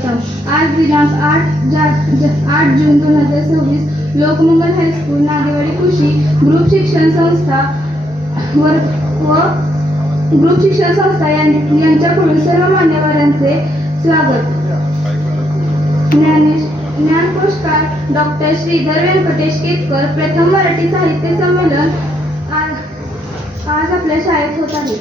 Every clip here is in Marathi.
स्वागतम। आज दिनांक 8 जून 2026 लोकमंगल हायस्कूल नागेवाडी कृषी ग्रुप शिक्षण संस्था व ग्रुप शिक्षण संस्था यांच्याकडून सर्व मान्यवरांचे स्वागत। ज्ञान पुरस्कार डॉक्टर श्रीधर व्यंकटेश केतकर प्रथम मराठी साहित्य संमेलन आज आपल्या शाळेत होत आहे।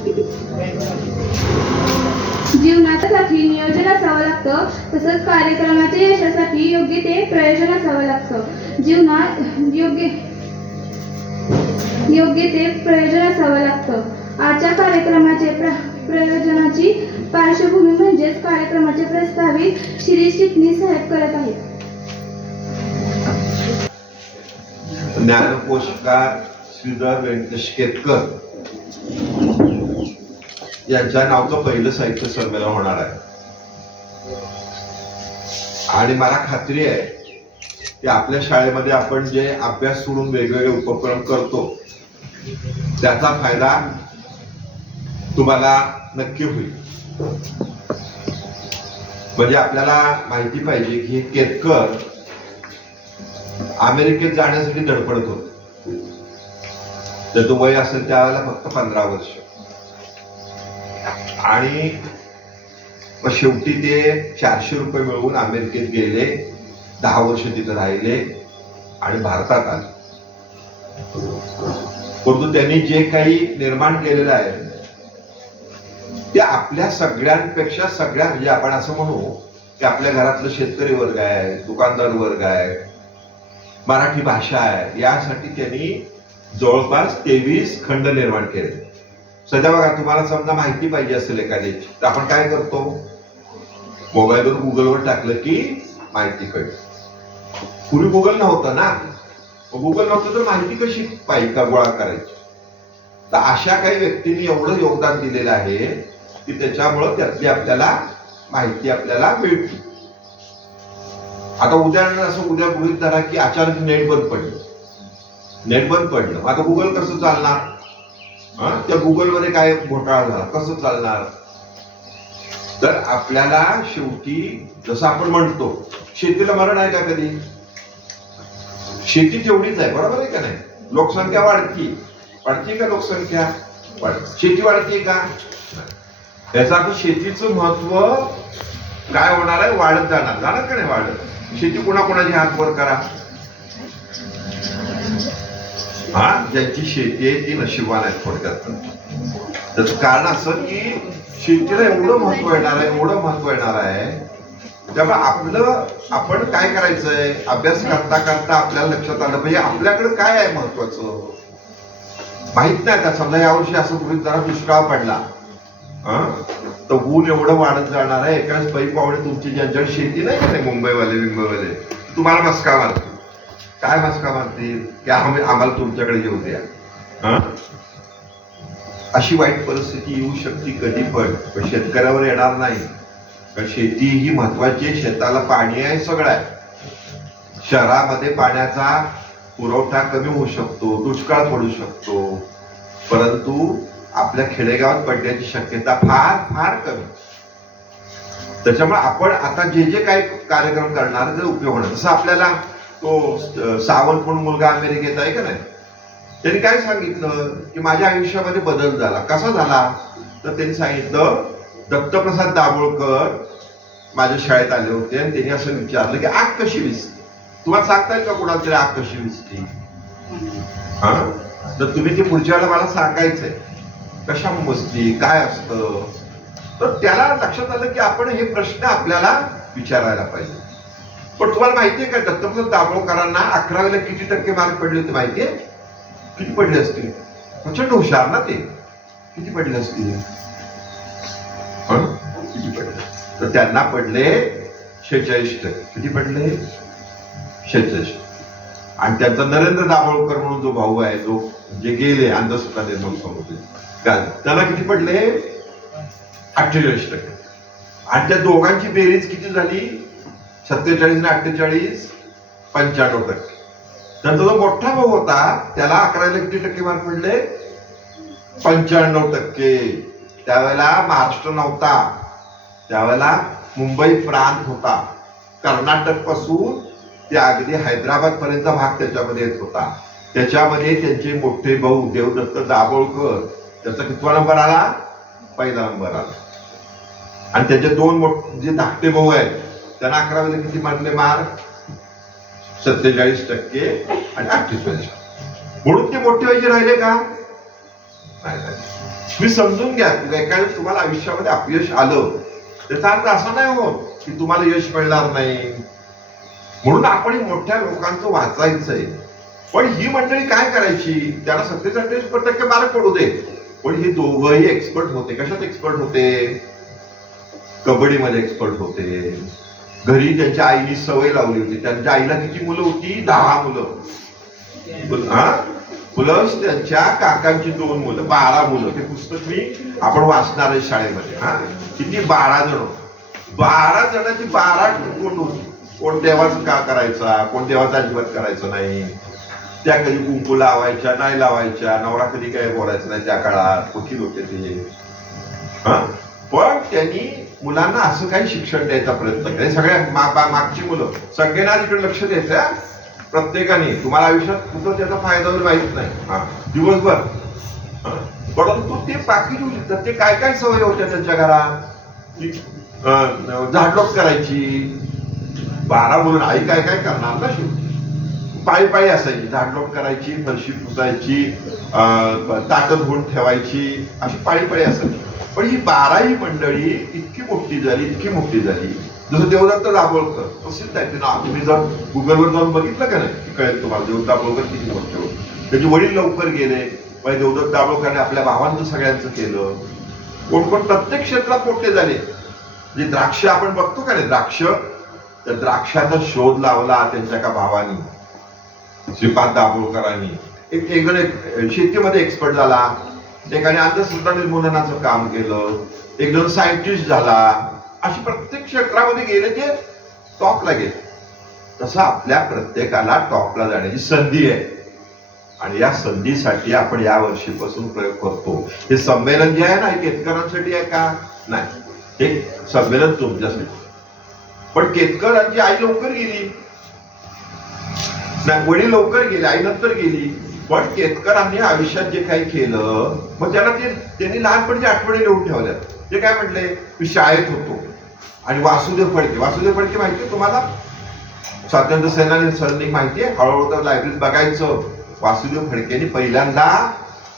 जीवनासाठी नियोजन असावं लागतं, तसंच कार्यक्रमाच्या यशासाठी योग्य ते प्रयोजन असावं लागतं। जीवनात योग्य ते प्रयोजन असावं लागतं। आजच्या कार्यक्रमाचे प्रयोजनाची पार्श्वभूमी म्हणजेच कार्यक्रमाचे प्रस्तावित शिरीष चिटणीस साहेब करत आहेत। ज्ञानपुरस्कार श्रीधर व्यंकटेश केतकर यांच्या नावचं पहिलं साहित्य संमेलन होणार आहे आणि मला खात्री आहे की आपल्या शाळेमध्ये आपण जे अभ्यास सोडून वेगवेगळे उपक्रम करतो त्याचा फायदा तुम्हाला नक्की होईल। म्हणजे आपल्याला माहिती पाहिजे की हे केतकर अमेरिकेत जाण्यासाठी धडपडत होते। त्याचं वय असेल त्यावेळेला फक्त 15 वर्ष आणि मग शेवटी ते 400 रुपये मिळवून अमेरिकेत गेले, 10 वर्ष तिथे राहिले आणि भारतात आले। परंतु त्यांनी जे काही निर्माण केलेलं आहे ते आपल्या सगळ्यांपेक्षा म्हणजे आपण असं म्हणू की आपल्या घरातलं शेतकरी वर्ग आहे, दुकानदार वर्ग आहे, मराठी भाषा आहे, यासाठी त्यांनी जवळपास 23 खंड निर्माण केले। सध्या बघा, तुम्हाला समजा माहिती पाहिजे असेल एखाद्याची तर आपण काय करतो, मोबाईलवर गुगलवर टाकलं की माहिती कळते। पूर्वी गुगल नव्हतं ना, गुगल नव्हतं तर माहिती कशी पाहिजे गोळा करायची। तर अशा काही व्यक्तींनी एवढं योगदान दिलेलं आहे की त्याच्यामुळं त्यातली आपल्याला माहिती आपल्याला मिळते। आता उदाहरण असं उद्या गृहीत धरा की अचानक नेट बंद पडलं, आता गुगल कसं चालणार? त्या गुगल मध्ये काय घोटाळा झाला, कसं चालणार? तर आपल्याला शेवटी जसं आपण म्हणतो शेतीला मरण आहे का कधी? शेती तेवढीच आहे, बरोबर आहे का नाही? लोकसंख्या वाढती का लोकसंख्या वाढते? शेती वाढते का? याचा अर्थ शेतीचं महत्व काय होणार आहे? वाढत जाणार का नाही वाढत? शेती कोणाकोणाची हात वर करा, ज्यांची शेती आहे ती नशिबान आहे थोडक्यात। त्याचं कारण असं की शेतीला एवढं महत्व येणार आहे त्यामुळे आपण काय करायचंय, अभ्यास करता आपल्याला लक्षात आलं पाहिजे आपल्याकडे काय आहे महत्वाचं माहित नाही का? समजा यावर्षी असं गृहीत धरा दुष्काळ पडला तर ऊन एवढं वाढत जाणार आहे, एकाच पावणे तुमची ज्यांच्याकडे शेती नाही का मुंबईवाले तुम्हाला मस्का मारतील। काय मस्का मारतील की आम्हाला तुमच्याकडे येऊ द्या। अशी वाईट परिस्थिती येऊ शकते कधी पण शेतकऱ्यावर येणार नाही, कारण शेती ही महत्वाची आहे। शेताला पाणी आहे, सगळं आहे। शहरामध्ये पाण्याचा पुरवठा कमी होऊ शकतो, दुष्काळ पडू शकतो, परंतु आपल्या खेडेगावात पडण्याची शक्यता फार कमी। त्याच्यामुळे आपण आता जे काही कार्यक्रम करणार ते उपयोग होणार। जसं आपल्याला तो सावंत म्हणून मुलगा अमेरिकेत आहे का नाही, त्यांनी काय सांगितलं की माझ्या आयुष्यामध्ये बदल झाला। कसा झाला? तर त्यांनी सांगितलं दत्तप्रसाद दाभोळकर माझ्या शाळेत आले होते आणि त्यांनी असं विचारलं की आग कशी विझते? तुम्हाला सांगता येईल का कोणाला तरी आग कशी विझते? तर तुम्ही ते पुढच्या वेळेला मला सांगायचंय कशा बसती, काय असतं। तर त्याला लक्षात आलं की आपण हे प्रश्न आपल्याला विचारायला पाहिजे। पण तुम्हाला माहितीये का दत्तप्रसाद दाभोळकरांना 11वीला किती टक्के मार्क पडले होते माहितीये? किती पडले असतील? प्रचंड हुशार ना ते, किती पडले असतील? किती पडले? तर त्यांना पडले 46%। किती पडले? 46। आणि त्यांचा नरेंद्र दाभोळकर म्हणून जो भाऊ आहे, जो जे गेले अंधश्रद्धा निर्मूलन समितीत, त्याला किती पडले? 48%। आणि त्या दोघांची बेरीज किती झाली? 47 आणि 48 95%। त्यांचा जो मोठा भाऊ होता त्याला 11वीला किती टक्के मार्क पडले? 95%। त्यावेळेला महाराष्ट्र नव्हता, त्यावेळेला मुंबई प्रांत होता, कर्नाटक पासून ते अगदी हैदराबाद पर्यंत भाग त्याच्यामध्ये येत होता. त्याच्यामध्ये त्यांचे मोठे भाऊ देवदत्त दाभोळकर, त्याचा कितवा नंबर आला? पहिला नंबर आला. आणि त्याचे दोन जे धाकटे भाऊ आहेत त्यांना 11वीला किती मारले मार्क? 47% आणि 38%. म्हणून ते मोठे व्हायचे राहिले का? नाही. मी समजून घ्या, एखाद्या तुम्हाला आयुष्यामध्ये अपयश आलं त्याचा अर्थ असा नाही होत की तुम्हाला यश मिळणार नाही. म्हणून आपण मोठ्या लोकांचं वाचायचंय. पण ही मंडळी काय करायची? त्याला 47% मार्क पडू दे, पण ही दोघंही एक्सपर्ट होते. कशात एक्सपर्ट होते? कबड्डीमध्ये एक्सपर्ट होते. घरी त्यांच्या आईनी सवय लावली होती. त्यांच्या आईला किती मुलं होती? 10 मुलं. हा, प्लस त्यांच्या काकांची 2 मुलं, 12 मुलं. ते पुस्तक मी आपण वाचणार आहे शाळेमध्ये. हा, किती? 12 जण. 12 जणांची 12 कोण होती. कोण देवाचं का करायचा, कोण देवाचा अजिबात करायचं नाही. त्या कधी कुंकू लावायच्या नाही लावायच्या, नवरा कधी काय बोलायचं नाही. त्या काळात वकील होते ते. हा, पण त्यांनी मुलांना असं काही शिक्षण द्यायचा प्रयत्न केला. सगळ्या मागची मुलं सगळ्यांना तिकडे लक्ष द्यायचं. प्रत्येकाने तुम्हाला आयुष्यात कुठं त्याचा फायदा होईल माहित नाही. हा, दिवसभर. परंतु ते बाकीचे होते, ते काय काय सवय होत्या त्यांच्या घरात? झाडलोट करायची. 12 मुलं, आई काय काय करणार ना? पाळी पाळी असायची. झाडलोट करायची, फरशी पुसायची, ताटं धुवून ठेवायची, अशी पाळी पाळी असायची. पण ही 12ही मंडळी इतकी मोठी झाली. जसं देवदत्त दाभोळकर प्रसिद्ध आहे ते नाव. तुम्ही जर गुगलवर जाऊन बघितलं का नाही की कळेल तुम्हाला देवदत्त दाभोळकर किती मोठे होते. त्याचे वडील लवकर गेले. पण देवदत्त दाभोळकरने आपल्या भावांचं सगळ्यांचं केलं. कोण कोण प्रत्येक क्षेत्रात मोठे झाले. म्हणजे द्राक्ष आपण बघतो का नाही, द्राक्ष, तर द्राक्षाचा शोध लावला त्यांच्या एका भावानी, श्रीपाद दाभोळकरांनी. एक जण शेतीमध्ये एक्सपर्ट झाला, एकाने अंधश्रद्धा निर्मूलनाचं काम केलं, एक जण सायंटिस्ट झाला. अशी प्रत्येक क्षेत्रामध्ये गेले ते टॉपला गेले. तसं आपल्या प्रत्येकाला टॉपला जाण्याची संधी आहे. आणि या संधीसाठी आपण या वर्षीपासून प्रयोग करतो. हे संमेलन जे आहे ना, हे केतकरांसाठी आहे का? नाही, हे संमेलन तुमच्यासाठी. पण केतकरांची आई लवकर गेली, नाही वडील लवकर गेले, आई नंतर गेली. पण केतकरांनी आयुष्यात जे काही केलं, मग त्यांनी लहानपणीची आठवणी लिहून ठेवल्या. ते काय म्हटले? मी शाळेत होतो आणि वासुदेव फडके माहितीये तुम्हाला? स्वातंत्र्य सेनानी सैनिक माहितीये? हळूहळू तर लायब्ररीत बघायचं. वासुदेव फडकेंनी पहिल्यांदा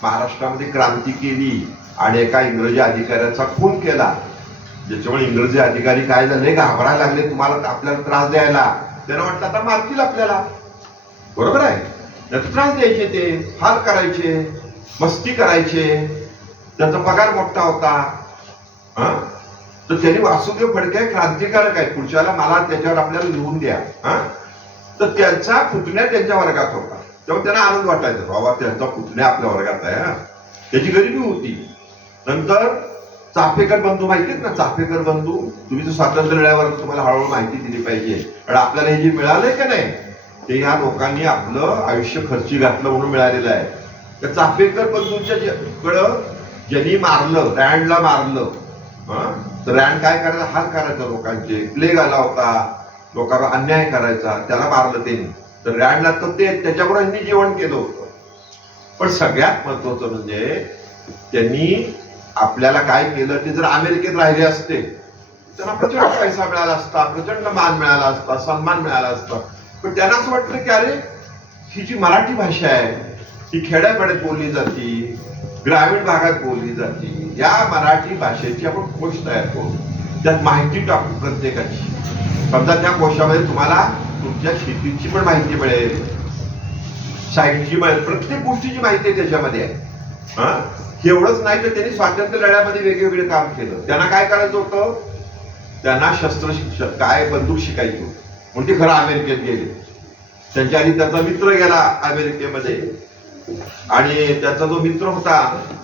महाराष्ट्रामध्ये क्रांती केली आणि एका इंग्रजी अधिकाऱ्याचा खून केला. ज्याच्यामुळे इंग्रजी अधिकारी काय झाले, घाबरायला लागले तुम्हाला आपल्याला त्रास द्यायला. त्यांना वाटलं आता मारतील आपल्याला. बरोबर आहे, त्याचा त्रास द्यायचे, ते हाल करायचे, मस्ती करायचे. त्यांचा पगार मोठा होता. तर त्यांनी वासुदेव फडके क्रांतिकारक आहे, पुढच्याला मला त्याच्यावर आपल्याला लिहून द्या. तर त्यांचा पुतण्या त्यांच्या वर्गात होता. तेव्हा त्यांना आनंद वाटायचा, बाबा त्यांचा पुतण्या आपल्या वर्गात आहे. त्याची गरिबी होती. नंतर चाफेकर बंधू माहितीत ना? चाफेकर बंधू, तुम्ही तर स्वातंत्र्य लढ्यावर तुम्हाला हळूहळू माहिती दिली पाहिजे. कारण आपल्याला हे जे मिळालंय का नाही, ते ह्या लोकांनी आपलं आयुष्य खर्ची घातलं म्हणून मिळालेलं आहे. त्या चाफेकर बंधूंच्या कडं ज्यांनी मारलं, रँडला मारलं, तर रँड काय करायचा? हाल करायचा लोकांचे. प्लेग आला होता, लोकांवर अन्याय करायचा, त्याला मारलं त्यांनी. तर रँडला तर ते त्याच्याबरोबर यांनी जेवण केलं होतं. पण सगळ्यात महत्वाचं म्हणजे त्यांनी आपल्याला काय केलं, ते जर अमेरिकेत राहिले असते त्यांना प्रचंड पैसा मिळाला असता, प्रचंड मान मिळाला असता, सन्मान मिळाला असता. पण त्यांना असं वाटतं की अरे, ही जी मराठी भाषा आहे ही खेड्यापाड्यात बोलली जाते, ग्रामीण भागात बोलली जाते. या मराठी भाषेची आपण कोश तयार करू, त्यात माहिती टाकू प्रत्येकाची. समजा त्या कोशामध्ये तुम्हाला तुमच्या शेतीची पण माहिती मिळेल, साईटची मिळेल, प्रत्येक गोष्टीची माहिती त्याच्यामध्ये आहे. एवढंच नाही तर त्यांनी स्वातंत्र्य लढ्यामध्ये वेगवेगळे काम केलं. त्यांना काय करायचं होतं? त्यांना शस्त्र शिक्षण, काय बंदूक शिकायची होती. म्हणून ते खरं अमेरिकेत गेले. त्यांच्या आधी त्याचा मित्र गेला अमेरिकेमध्ये, आणि त्याचा जो मित्र होता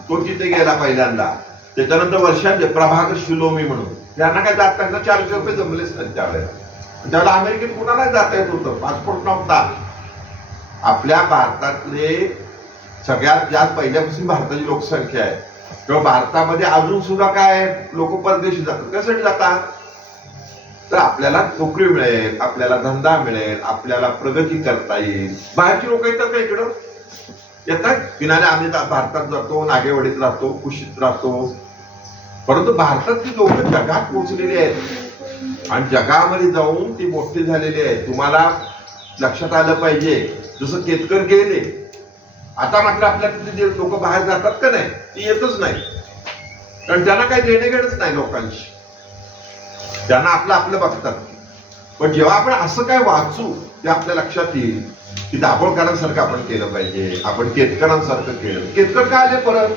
तो तिथे गेला पहिल्यांदा. त्याच्यानंतर वर्षांचे प्रभाकर शिलोमी म्हणून, त्यांना काय जात त्यांना 400 रुपये जमलेच नाही त्यावेळेला. त्यावेळेला अमेरिकेत कुणाला जाता येत होतं, पासपोर्ट नव्हता. आपल्या भारतातले सगळ्यात जास्त पहिल्यापासून भारताची लोकसंख्या आहे, तेव्हा भारतामध्ये अजून सुद्धा काय लोक परदेशी जातात. कशासाठी जातात? तर आपल्याला नोकरी मिळेल, आपल्याला धंदा मिळेल, आपल्याला प्रगती करता येईल. बाहेरची लोक येतात का इकडं? येतात. पिनाने आम्ही भारतात जातो, नागेवाडीत राहतो, कुशीत राहतो, परंतु भारतातली लोक जगात पोहोचलेली आहेत आणि जगामध्ये जाऊन ती मोठी झालेली आहे. तुम्हाला लक्षात आलं पाहिजे, जसं केतकर गेले, आता मात्र आपल्या तिथे लोक बाहेर जातात का नाही? ती येतच नाही, कारण त्यांना काही देणे घेणंच नाही लोकांशी. त्यांना आपलं आपलं बघतात. पण जेव्हा आपण असं काय वाचू ते आपल्या लक्षात येईल की दाभोळकरांसारखं आपण केलं पाहिजे, आपण केतकरांसारखं केलं. केतकर काय आले परत?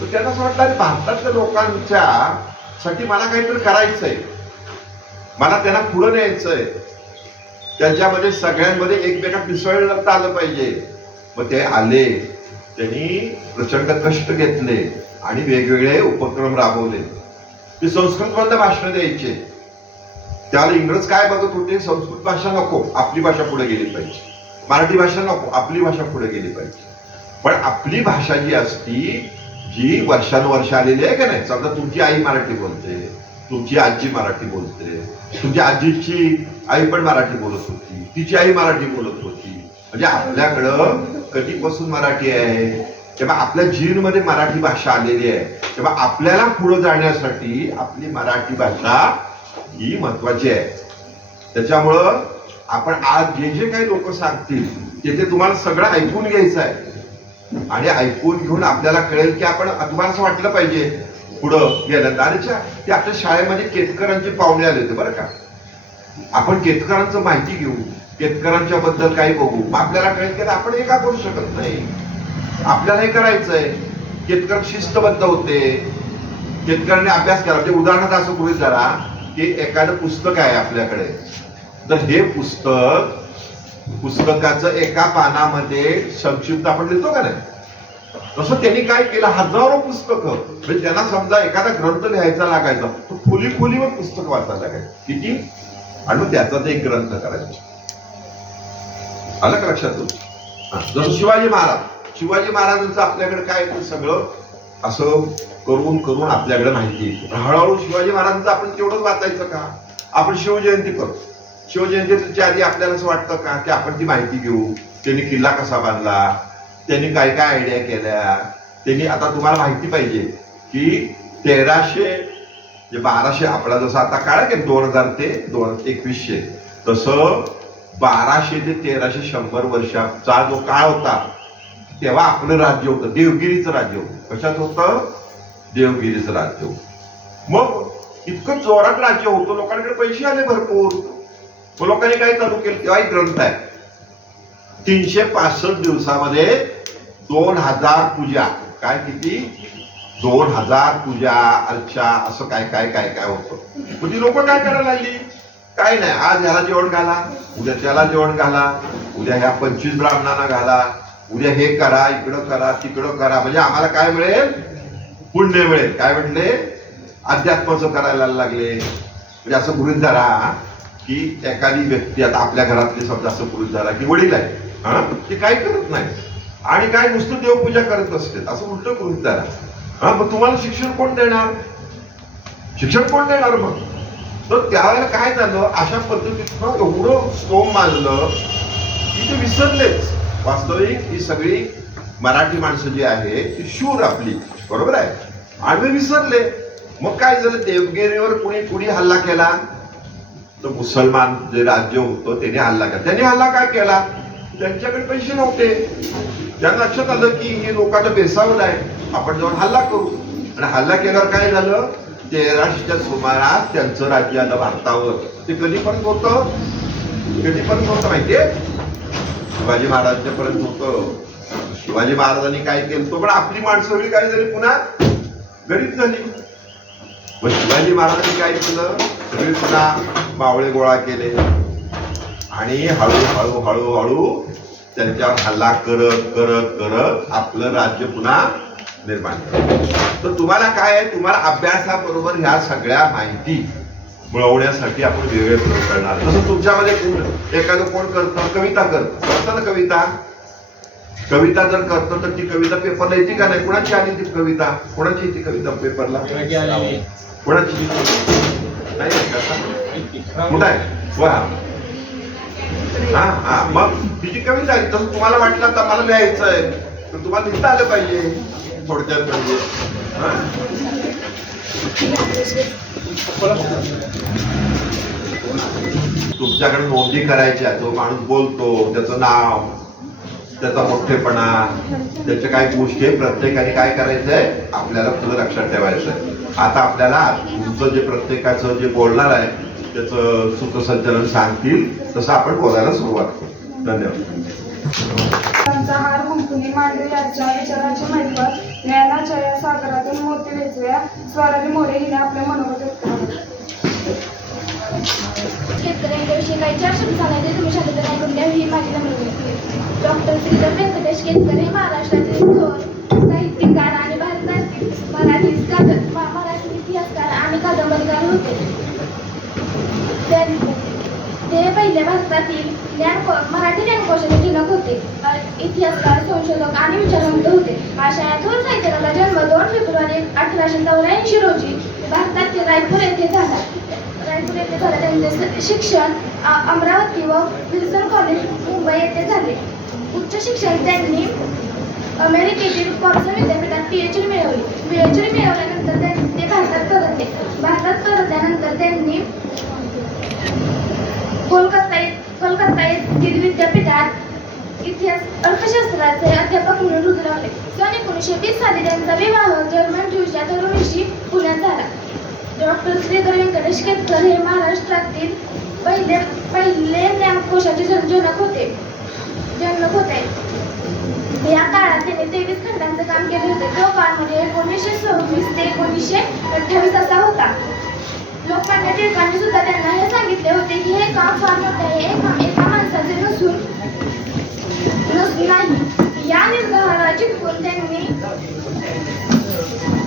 तर त्यांना असं वाटलं, अरे भारतातल्या लोकांच्या साठी मला काहीतरी करायचंय, मला त्यांना पुढं न्यायचंय, त्यांच्यामध्ये सगळ्यांमध्ये एकमेकात मिसळता आलं पाहिजे. मग ते आले, त्यांनी प्रचंड कष्ट घेतले आणि वेगवेगळे उपक्रम राबवले. ते संस्कृतमधलं भाषण द्यायचे. त्याला इंग्रज काय बघत होते? संस्कृत भाषा नको, आपली भाषा पुढे गेली पाहिजे. मराठी भाषा नको, आपली भाषा पुढे गेली पाहिजे. पण आपली भाषा जी असती, जी वर्षानुवर्ष आलेली आहे का नाही, समजा तुमची आई मराठी बोलते, तुमची आजी मराठी बोलते, तुमच्या आजीची आई पण मराठी बोलत होती, तिची आई मराठी बोलत होती, म्हणजे आपल्याकडं कधीपासून मराठी आहे, तेव्हा आपल्या जीनमध्ये मराठी भाषा आलेली आहे. तेव्हा आपल्याला पुढे जाण्यासाठी आपली मराठी भाषा ही महत्वाची आहे. त्याच्यामुळं आपण आज जे जे काही लोक सांगतील ते तुम्हाला सगळं ऐकून घ्यायचं आहे आणि ऐकून घेऊन आपल्याला कळेल की आपण, तुम्हाला असं वाटलं पाहिजे पुढं गेल्यानंतर ते आपल्या शाळेमध्ये केतकरांचे पाहुणे आले होते बरं का. आपण केतकरांचं माहिती घेऊ, केतकरांच्या बद्दल काही बघू, मग आपल्याला कळेल की आपण हे का करू शकत नाही, आपल्याला हे करायचंय. केतकर शिस्तबद्ध होते, केतकरांनी अभ्यास केला. म्हणजे उदाहरणार्थ असं गृहीत धरा की एखादं पुस्तक आहे आपल्याकडे, तर हे पुस्तकाचं एका पानामध्ये संक्षिप्त आपण लिहितो का नाही, तसं त्यांनी काय केलं, हजारो पुस्तकं. म्हणजे त्यांना समजा एखादा ग्रंथ लिहायचा लागायचा, तो खोलीवर पुस्तक वाचायला लागायचं किती, आणि मग त्याचा ते एक ग्रंथ करायचा. आलं का लक्षात? जसं शिवाजी महाराजांचं आपल्याकडे काय सगळं असं करून आपल्याकडे माहिती येते. हळूहळू शिवाजी महाराजांचं आपण तेवढंच वाचायचं का? आपण शिवजयंती करतो, शिवजयंतीच्या आधी आपल्याला असं वाटतं का की आपण ती माहिती घेऊ, त्यांनी किल्ला कसा बांधला, त्यांनी काय काय आयडिया केल्या, त्यांनी, आता तुम्हाला माहिती पाहिजे की 1200 आपला जसं आता काळ आहे की 2000 ते 2100, तसं 1200 ते 1300 वर्षाचा जो काळ होता, तेव्हा आपलं राज्य होतं, देवगिरीचं राज्य होतं. कशात होतं? देवगिरीचं राज्य होतं. मग इतकं जोरात राज्य होतं, लोकांकडे पैसे आले भरपूर. मग लोकांनी काय चालू केलं? तेव्हा एक ग्रंथ आहे, 365 दिवसामध्ये 2000 पूजा. काय किती? 2000 पूजा, अर्चा, असं काय काय काय काय होतं. मग ती लोक काय करायला लागली? काय नाही, आज ह्याला जेवण घाला, उद्या त्याला जेवण घाला, उद्या ह्या 25 ब्राह्मणांना घाला, उद्या हे करा, इकडं करा, तिकडं करा, म्हणजे आम्हाला काय मिळेल? पुण्य मिळेल. काय म्हटले? अध्यात्माचं करायला लागले. म्हणजे असं गृहीत धरा की एखादी व्यक्ती, आता आपल्या घरातले समजा असं गृहीत धरा की वडील आहे, ते काही करत नाही आणि काय नुसतं देवपूजा करत असते, असं उलट गृहीत धरा. मग तुम्हाला शिक्षण कोण देणार? मग तर त्यावेळेला काय झालं, अशा पद्धतीनं एवढं स्तोम मानलं की ते विसरलेच. वास्तविक ही सगळी मराठी माणसं जी आहे ती शूर आपली, बरोबर आहे, आणि विसरले. मग काय झालं, देवगिरीवर कुणी हल्ला केला, तर मुसलमान जे राज्य होतं त्याने हल्ला केला. त्यांनी हल्ला काय केला? त्यांच्याकडे पैसे नव्हते. त्यांना लक्षात आलं की हे लोकांना बेसावलं आहे, आपण जाऊन हल्ला करू. आणि हल्ला केल्यावर काय झालं, 1300च्या सुमारास त्यांचं राज्य आलं भारतावर. ते कधीपर्यंत होतं माहितीये? शिवाजी महाराजांच्या पर्यंत होतं. शिवाजी महाराजांनी काय केलं, तो पण आपली माणसं काय झाली, पुन्हा गरीब झाली. मग शिवाजी महाराजांनी काय केलं, सगळे पुन्हा मावळे गोळा केले आणि हळूहळू त्यांच्यावर हल्ला करत आपलं राज्य पुन्हा निर्माण केलं. तर तुम्हाला काय आहे, तुम्हाला अभ्यासाबरोबर ह्या सगळ्या माहिती मिळवण्यासाठी आपण वेगळे प्रयोग करणार. तसं तुमच्यामध्ये एखादं कोण करतं, कविता करतं ना, कविता जर करतो तर ती कविता पेपरला येते का नाही? कोणाची आली ती कविता? कोणाची येते कविता पेपरला? कोणाची नाही? कुठं आहे वा हा हा मग तिची कविता आहे तसं तुम्हाला वाटलं तर मला लिहायचं आहे तर तुम्हाला लिहिता आलं पाहिजे थोडक्यात म्हणजे हा तुमच्याकडे नोंदी करायच्या जो माणूस बोलतो त्याचं नाव त्याचा मोठेपणा त्याच्या काही गोष्टी प्रत्येकाने काय करायचंय आपल्याला पुढे लक्षात ठेवायचंय आता आपल्याला तुमचं जे प्रत्येकाचं जे बोलणार आहे त्याचं सूत्रसंचालन सांगतील तसं आपण बोलायला सुरुवात करू धन्यवाद त्यांचा हार कुंकुनी मांडू याच्या विचाराची महिमा ज्ञानाच्या या सागरातून मोती वेचव्या स्वराली मोरे हिने आपले मनोगत व्यक्त केले. शेतकऱ्यांच्याविषयी काही चार शब्द सांगायचे तुम्ही शांतता ऐकून घ्या ही माझी नम्र डॉक्टर श्रीधर व्यंकटेश केतकर हे महाराष्ट्रातील थोर साहित्यकार आणि भारतातील मराठी इतिहासकार आणि कादंबरीकार होते. ते पहिल्या भारतातील मराठी ज्ञानकोशाचे जनक होते. इतिहासकार संशोधक आणि विचारवंत होते. अशा या थोर साहित्यकाराचा जन्म 2 फेब्रुवारी 1884 रोजी भारतातील रायपूर येथे झाला. त्यांचे शिक्षण अमरावती व विल्सन कॉलेज मुंबई येथे झाले. उच्च शिक्षण त्यांनी अमेरिकेतील कॉर्सन विद्यापीठात PhD मिळवली. PhD मिळवल्यानंतर ते भारतात परतले. भारतात परतल्यानंतर त्यांनी कोलकाता येथील विद्यापीठात इतिहास अर्थशास्त्राचे अध्यापक म्हणून रुजू लागले. सन 1920 साली त्यांचा विवाह जर्मन ज्यूच्या तरुणीशी पुण्यात झाला. डॉक्टर श्रीधर व्यंकटेश केतकर हे महाराष्ट्रातील पहिले ज्ञानकोशाचे जनक होते. या काळात त्यांनी 23 खंडांचं काम केले होते. तो काळ म्हणजे 1926 ते 1928 असा होता. लोकमान्य टिळकांनी सुद्धा त्यांना हे सांगितले होते की हे काम फार मोठे आहे. एका माणसाचे नसून नाही. या निर्धाराला चिटकून त्यांनी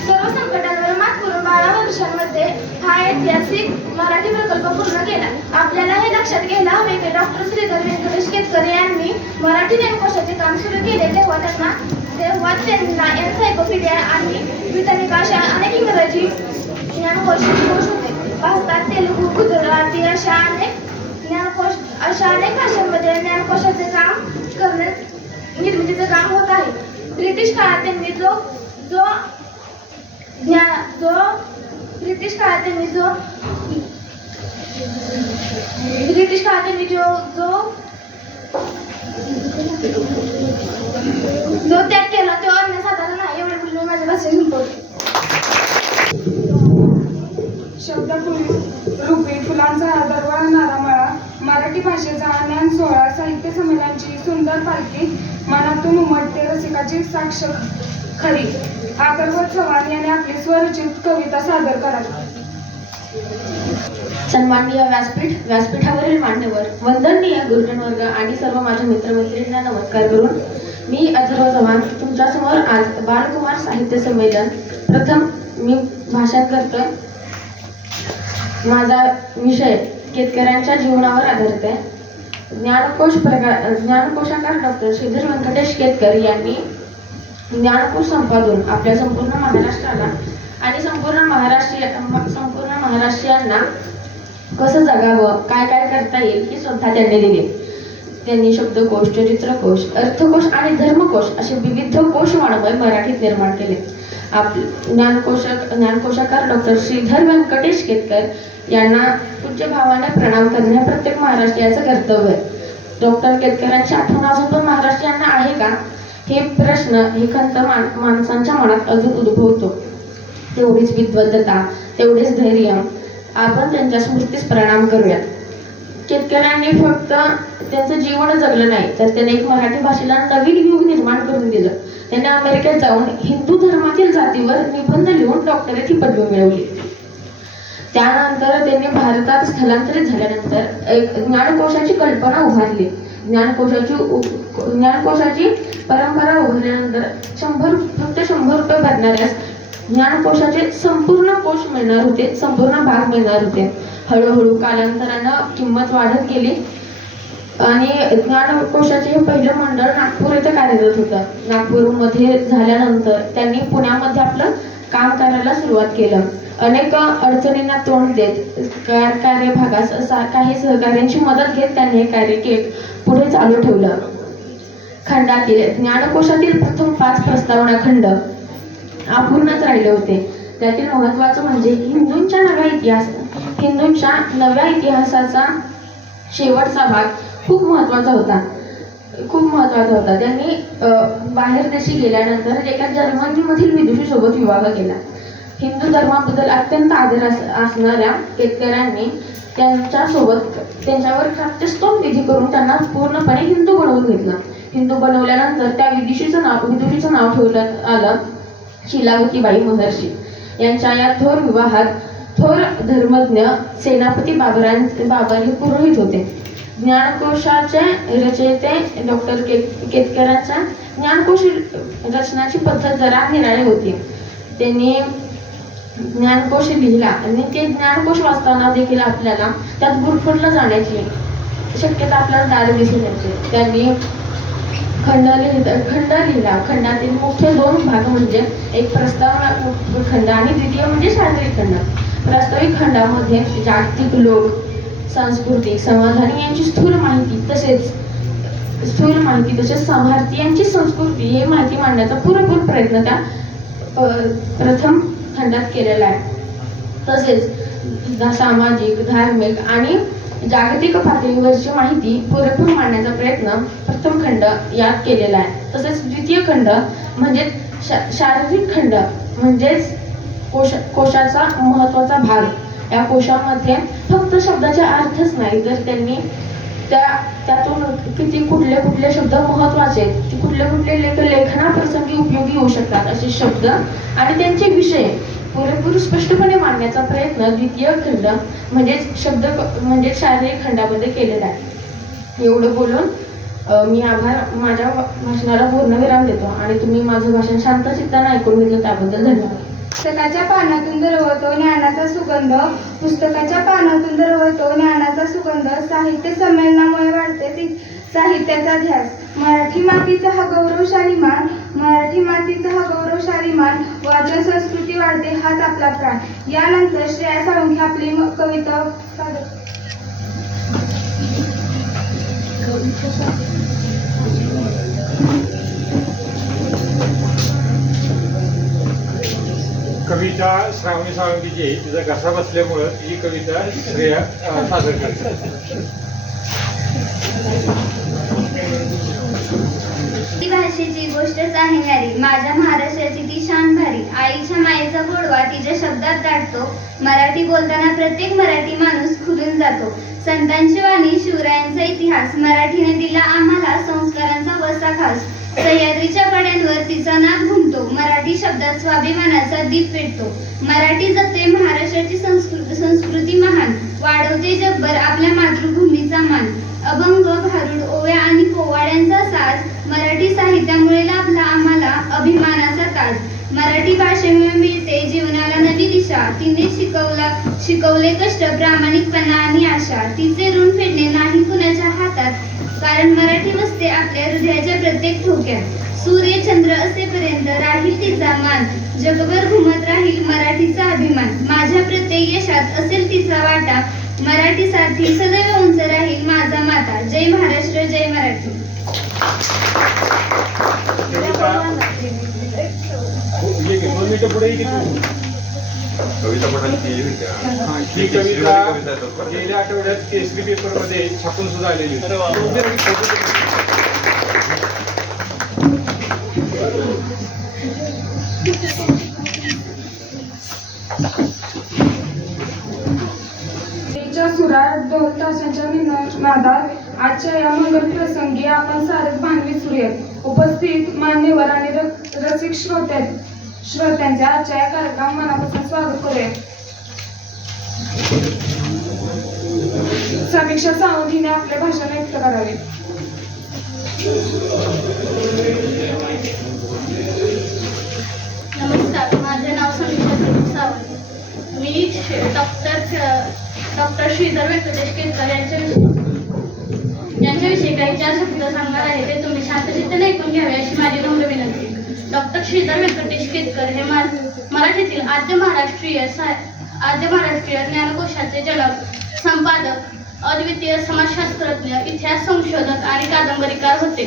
सर्व संकटांवर मात करून 12 वर्षांमध्ये हा ऐतिहासिक मराठी प्रकल्प पूर्ण केला. आपल्याला हे लक्षात घ्यायला हवे की डॉक्टर श्रीधर व्यंकटेश केतकर यांनी मराठी ज्ञानकोशाचे काम सुरू केले तेव्हा त्यांना एन्सायक्लोपीडिया आणि ब्रिटनिका अशा अनेक इंग्रजी ज्ञानकोश होते. भारतात तेलुगू गुजराती अशा अनेक भाषांमध्ये ज्ञानकोशाचे काम निर्मितीचे काम होत आहे. ब्रिटिश काळात त्यांनी जो त्याग केला तो अन्यसाधारण नाही. एवढे बोलून माझ्या भाषेत संपवते. शब्दरूपी फुलांचा आदर वळणारा मळा मराठी भाषेचा ज्ञान सोहळा साहित्य संमेलनाची सुंदर पालखी मनातून उमटते रसिकाची साक्ष खरी. आगरवर चव्हाण यांनी आपली स्वरचित कविता सादर करावी. सन्माननीय व्यासपीठावरील मान्यवर, वंदनीय गुरुजनवर्ग आणि सर्व माझ्या मित्रमैत्रिणींना नमस्कार करून मी अथर्व चव्हाण तुमच्यासमोर आज बालकुमार साहित्य संमेलन प्रथम मी भाषण करतोय. माझा विषय केतकरांच्या जीवनावर आधारित आहे. ज्ञानकोशाकार डॉक्टर श्रीधर व्यंकटेश केतकर यांनी ज्ञानकोश संपादून आपल्या संपूर्ण महाराष्ट्राला आणि संपूर्ण महाराष्ट्रीयांना कसं जगावं, काय काय करता येईल हे सुद्धा त्यांनी दिले. त्यांनी शब्दकोश, चरित्रकोश, अर्थकोश आणि धर्मकोश असे विविध कोश वाङ्मय मराठीत निर्माण केले. ज्ञानकोशाकार डॉक्टर श्रीधर व्यंकटेश केतकर यांना पूज्य भावाने प्रणाम करणे हे प्रत्येक महाराष्ट्रीयाचं कर्तव्य आहे. डॉक्टर केतकरांची आठवण अजून पण महाराष्ट्रीयांना आहे का हे प्रश्न ही खंत माणसांच्या मनात अजून उद्भवतो. तेवढीच विद्वत्ता, तेवढेच धैर्य. आपण त्यांच्या स्मृतीस प्रणाम करूयात. केतकरांनी फक्त त्यांचं जीवन जगलं नाही तर त्यांनी एक मराठी भाषेला नवीन युग निर्माण करून दिलं. त्यांनी अमेरिकेत जाऊन हिंदू धर्मातील जातीवर निबंध लिहून डॉक्टरेट ही पदवी मिळवली. त्यानंतर त्यांनी भारतात स्थलांतरित झाल्यानंतर एक ज्ञानकोशाची कल्पना उभारली. ज्ञानकोशाची परंपरा उभारल्यानंतर फक्त 100 रुपये भरणाऱ्यास ज्ञानकोशाचे संपूर्ण कोश मिळणार होते, संपूर्ण भाग मिळणार होते. हळूहळू कालांतरानं किंमत वाढत गेली आणि ज्ञानकोशाचे हे पहिलं मंडळ नागपूर येथे कार्यरत होतं. नागपूरमध्ये झाल्यानंतर त्यांनी पुण्यामध्ये आपलं काम करायला सुरुवात केलं. अनेक अडचणींना तोंड देत कार्यभागास काही सहकाऱ्यांची मदत घेत त्यांनी हे कार्य पुढे चालू ठेवलं. खंडातील ज्ञानकोशातील प्रथम 5 प्रस्तावना खंड अपूर्णच राहिले होते. त्यातील महत्त्वाचं म्हणजे हिंदूंच्या नव्या इतिहासाचा शेवटचा भाग खूप महत्त्वाचा होता. त्यांनी बाहेर देशी गेल्यानंतर एका जर्मनीमधील विदुषी सोबत विवाह केला. हिंदू धर्माबद्दल अत्यंत आदर असणाऱ्या केतकरांनी त्यांच्यावर खात्यस्तोम विधी करून त्यांना पूर्णपणे हिंदू बनवून घेतलं. हिंदू बनवल्यानंतर त्या विदुषीचं नाव ठेवण्यात आलं शिलावतीबाई महर्षी. यांच्या या थोर विवाहात थोर धर्मज्ञ सेनापती बाबर हे पुरोहित होते. ज्ञानकोशाचे रचयिते डॉक्टर केतकरांच्या ज्ञानकोश रचनाची पद्धत जरा निराळी होती. त्यांनी ज्ञानकोश लिहिला आणि ते ज्ञानकोश वाचताना देखील आपल्याला त्यात गुरफटलं जाण्याची शक्यता आपल्याला दार दिसून येते. त्यांनी खंड लिहिला. खंडातील मुख्य 2 भाग म्हणजे एक प्रस्तावना खंड आणि द्वितीय म्हणजे शास्त्रीय खंड. प्रास्ताविक खंडामध्ये जागतिक, लोक, सांस्कृतिक, समाधानी यांची स्थूल माहिती तसेच समार्थीयांची संस्कृती ही माहिती मांडण्याचा पुरेपूर प्रयत्न त्या प्रथम खंडात केलेला आहे. तसेच सामाजिक, धार्मिक आणि जागतिक पातळीवरची माहिती पुरेपूर मांडण्याचा प्रयत्न प्रथम खंड यात केलेला आहे. तसेच द्वितीय खंड म्हणजे शारीरिक खंड म्हणजेच कोशाचा महत्त्वाचा भाग. या कोशामध्ये फक्त शब्दाचे अर्थच नाही तर त्यांनी त्यातून कुठले शब्द महत्त्वाचे आहेत, कुठले लेखनाप्रसंगी उपयोगी होऊ शकतात असे शब्द आणि त्यांचे विषय पुरेपूर स्पष्टपणे मांडण्याचा प्रयत्न द्वितीय खंड म्हणजे शारीरिक खंडामध्ये केलेला आहे. एवढं बोलून मी माझ्या भाषणाला पूर्णविराम देतो आणि तुम्ही माझं भाषण शांत चित्ताने ऐकून घेतलं त्याबद्दल धन्यवाद. पुस्तकाच्या पानातून दरवळतो ज्ञानाचा सुगंध. पुस्तकाच्या पानातून दरवळतो ज्ञानाचा सुगंध. साहित्य संमेलनामुळे वाढते साहित्याचा ध्यास. मराठी मातीचा हा गौरवशाली मान. वाचन संस्कृती वाढते हाच आपला प्राण. यानंतर श्रेया साळुंखे आपली कविता सादर. कविता श्रावणी साळुंखेची तिचा घसा बसल्यामुळं ही कविता श्रेया सादर करते. भाषेची गोष्टच आहे न्यारी. माझ्या महाराष्ट्राची ती शान भारी. आईच्या मायेचा गोडवा तिच्या शब्दात दाटतो. मराठी बोलताना प्रत्येक मराठी माणूस खुलून जातो. संतांची वाणी, शिवरायांचा इतिहास. मराठीने दिला आम्हाला संस्कारांचा वसा खास. सह्याद्रीच्या कड्यांवर तिचा नाद घुमतो. मराठी शब्दात स्वाभिमानाचा दीप पेटतो. मराठी जपते महाराष्ट्राची संस्कृती महान. वाढवते जगभर आपल्या मातृभूमीचा मान. अभंग, भारुड, ओव्या आणि पोवाड्यांचा साज. मराठी साहित्यामुळे लाभला आम्हाला अभिमानाचा ताज. मराठी भाषेमुळे मिळते जीवनाला नवी दिशा. तिने शिकवले कष्ट, प्रामाणिकपणा आणि आशा. तिचे ऋण फेडणे नाही कुणाच्या हातात, कारण मराठी वसते आपल्या हृदयाच्या प्रत्येक ठोक्यात. सूर्य चंद्र असेपर्यंत राहील तिचा मान. जगभर घुमत राहील मराठीचा अभिमान. माझ्या प्रत्येक यशात असेल तिचा वाटा. मराठीसाठी सदैव उंच राहील माझा माता. जय महाराष्ट्र, जय मराठी. कविता पठाण केली होती. ही कविता गेल्या आठवड्यात केसरी पेपर मध्ये छापून सुद्धा आलेली सुरात ढोल ताशांच्या नादात आजच्या या मंगल प्रसंगी आपण सारच भान विसरूयात. उपस्थित मान्यवर आणि रसिक श्रोत्यांचे आजच्या या कार्यक्रम मनापासून स्वागत करूयात. समीक्षा सावंत हिने आपले भाषण व्यक्त करावे. नमस्कार, माझे नाव समीक्षा सावंत. मी डॉक्टर श्रीधर व्यंकटेश केतकर यांच्याविषयी काही 4 शब्द सांगणार आहे. ते तुम्ही शांतचित्ताने ऐकून घ्यावे अशी माझी नम्र विनंती. डॉक्टर श्रीधर व्यंकटेश केतकर हे मराठीतील आद्य महाराष्ट्रीय आद्य महाराष्ट्रीय ज्ञानकोशाचे जनक, संपादक, अद्वितीय समाजशास्त्रज्ञ, इतिहास संशोधक आणि कादंबरीकार होते.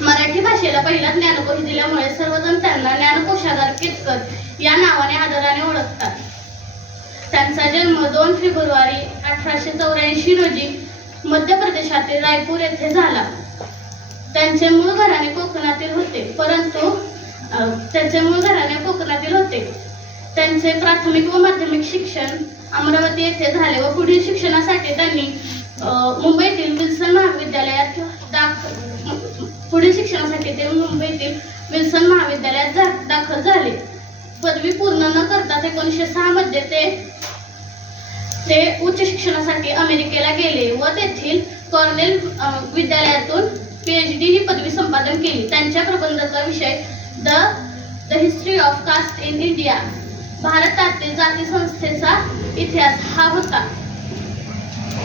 मराठी भाषेला पहिला ज्ञानकोश दिल्यामुळे सर्वजण त्यांना ज्ञानकोशागार केतकर या नावाने आदराने ओळखतात. त्यांचा जन्म 2 फेब्रुवारी 1884 रोजी मध्य प्रदेशातील रायपूर येथे झाला. त्यांचे मूळ घराणे कोकणातील होते. त्यांचे प्राथमिक व माध्यमिक शिक्षण अमरावती येथे झाले व पुढील शिक्षणासाठी त्यांनी मुंबईतील विल्सन महाविद्यालयात दाखल झाले. पदवी पूर्ण न करताच 1906 मध्ये ते उच्च शिक्षणासाठी अमेरिकेला गेले व तेथील कॉर्नेल विद्यालयातून PhD ही पदवी संपादन केली. त्यांच्या प्रबंधाचा विषय the history of caste in India, भारतातील जाती संस्थेचा इतिहास हा होता.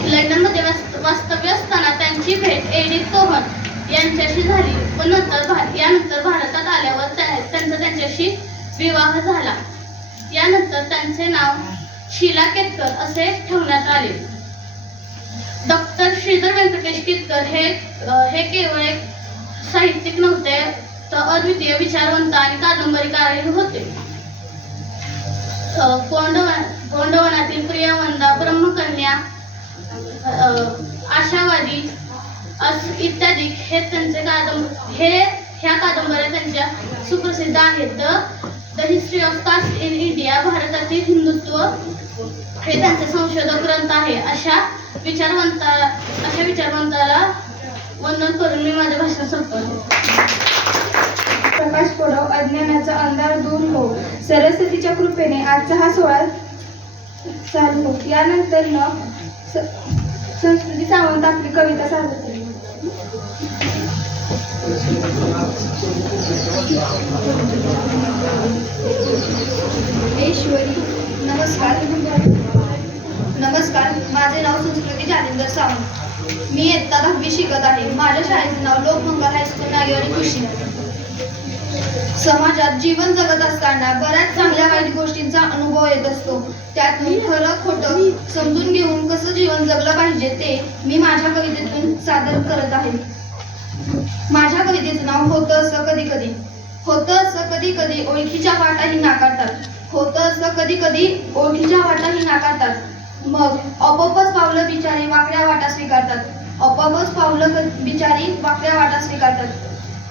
लंडनमध्ये वास्तव्य असताना त्यांची भेट एडिथ कोहन यांच्याशी झाली व यानंतर भारतात आल्यावर त्यांच्याशी विवाह झाला. यानंतर त्यांचे नाव शीला केतकर असे ठेवण्यात आले. डॉक्टर श्रीधर व्यंकटेश केतकर हे केवळ एक साहित्यिक नव्हते तर अद्वितीय विचारवंत आणि कादंबरीकारही होते. गोंडवनातील प्रियवंदा, ब्रह्मकन्या, आशावादी इत्यादी ह्या कादंबऱ्या त्यांच्या सुप्रसिद्ध आहेत. The history of caste in India, भारतातील हिंदुत्व हे त्यांचे संशोधक ग्रंथ आहे. अशा विचारवंताला वंदन करून मी माझे भाषण संपवते. प्रकाश पडो, अज्ञानाचा अंधार दूर हो, सरस्वतीच्या कृपेने आजचा हा सोहळा चालू हो. यानंतर संस्कृती सावंत आपली कविता सादर करेल. नमस्कार, माझे नाव संस्कृती जालिंदर सावंत. मी इयत्ता 10वी शिकत आहे. माझ्या शाळेचे नाव लोकमंगल हायस्कूल नागेवाडी खुशी. समाजात जीवन जगत असताना बऱ्याच चांगल्या वाईट गोष्टींचा अनुभव येत असतो. त्यातून खरं खोटं समजून घेऊन कसं जीवन जगलं पाहिजे ते मी माझ्या कवितेतून सादर करत आहे. माझ्या कवितेचं नाव होतं असं कधी कधी. होतं असं कधी कधी ओळखीच्या वाटाही नाकारतात. होतं असं कधी कधी ओळखीच्या वाटाही नाकारतात. मग आपोआपच पावलं बिचारी वाकड्या वाटा स्वीकारतात. आपोआपच पावलं बिचारी वाकड्या वाटा स्वीकारतात.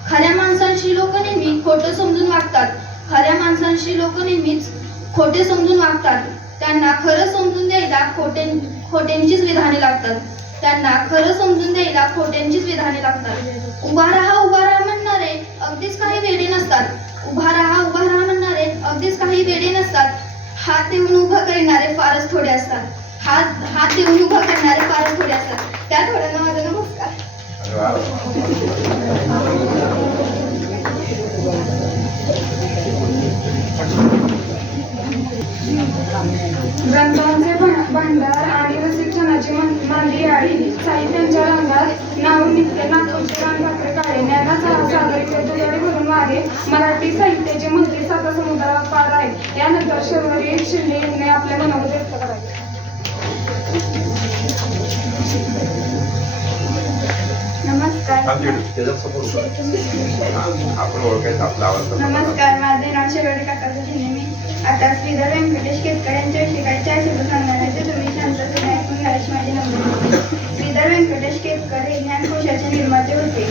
खऱ्या माणसांशी लोक नेहमी खोटं समजून वागतात. खऱ्या माणसांशी लोक नेहमीच खोटे समजून वागतात. त्यांना खरं समजून द्यायला खोट्यांचीच विधाने लागतात. त्यांना खरं समजून द्यायला खोट्यांचीच विधाने लागतात. उभा राहा म्हणणारे अगदीच काही वेडे नसतात. उभा राहा म्हणणारे अगदीच काही वेडे नसतात. हात देऊन उभं करणारे फारच थोडे असतात. हात देऊन उभं करणारे फारच थोडे असतात. त्या थोड्यांना माझा नमस्कार. ग्रंथांचे भांडार आणि रसिकजनाची मांडी आळी, साहित्यांच्या रंगात नाव नित्य नागपूरचे रानभाकरे काळे, ज्ञानाचा सागरिके तुझ्याकडे भरून वारे, मराठी साहित्याचे मंत्री साता समुद्रावर पार आहे. यानंतर शर्वरी शिंदे यांनी आपल्या मनावर व्यक्त करायचे. नमस्कार, माझे नाव शर्वरी काकासाहेब शिंदे. मी आता श्रीधर व्यंकटेश केतकर यांच्याविषयी काही 4 शब्द सांगणार आहे ते तुम्ही शांततेने ऐकून घ्यायची माझी नम्र. श्रीधर व्यंकटेश केतकर हे ज्ञानकोशाचे निर्माते होते.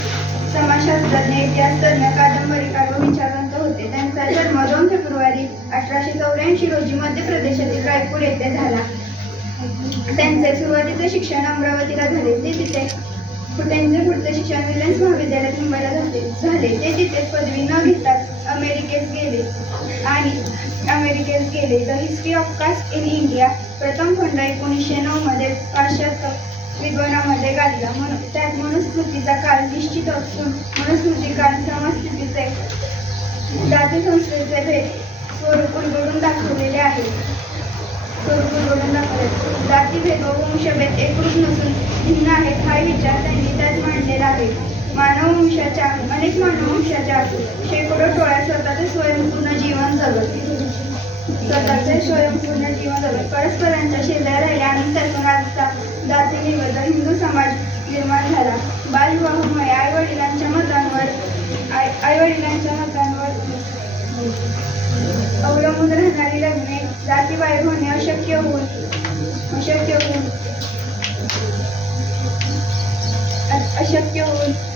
समाजशास्त्रज्ञ, इतिहासतज्ञ, कादंबरीकार व विचारवंत होते. त्यांचा जन्म 2 फेब्रुवारी 1884 रोजी मध्य प्रदेशातील रायपूर येथे झाला. त्यांचे सुरुवातीचे शिक्षण अमरावतीला झाले. त्यांचे पुढचे शिक्षण विल्सन महाविद्यालयात मुंबईला झाले. ते तिथे पदवी न घेता अमेरिकेत गेले. The history of caste in India प्रथम खंड 1909 मध्ये पाश्चात्य विद्वानामध्ये गाजला. त्यात मनुस्मृतीचा काळ निश्चित असून मनुस्मृती काळ समस्थितीचे जाती संस्थेचे भेद स्वरूप उलगडून दाखवलेले आहे. जातीभेद व वंशभेद एकरूप नसून भिन्न आहेत हा विचार त्यांनी त्यात मांडलेला आहे. अनेक मानववंशाच्या शेकडो टोळ्या स्वतःचे स्वयंपूर्ण जीवन जगत स्वतःचे स्वयंपूर्ण जीवन जगत परस्परांच्या शेजारी राहिले आणि सरकाराचा जाती निवड हिंदू समाज निर्माण झाला. बालविवाहामुळे आईवडिलांच्या मतांवर अवलंबून राहणारी लग्ने जातीवाईट होणे अशक्य होऊन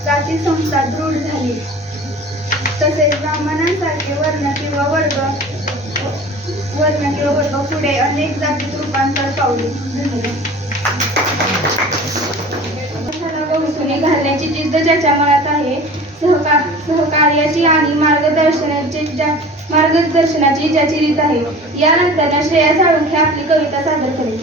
जाती संस्था दृढ झाली. तसेच ब्राह्मणांसारखे वर्ण किंवा वर्ग पुढे अनेक जातीत रूपांतर पावले. उसने घालण्याची जिद्द ज्याच्या मनात आहे, सहकार्याची आणि मार्गदर्शनाची ज्याची रीत आहे. यानंतर श्रेया साळुंखे आपली कविता सादर करेल.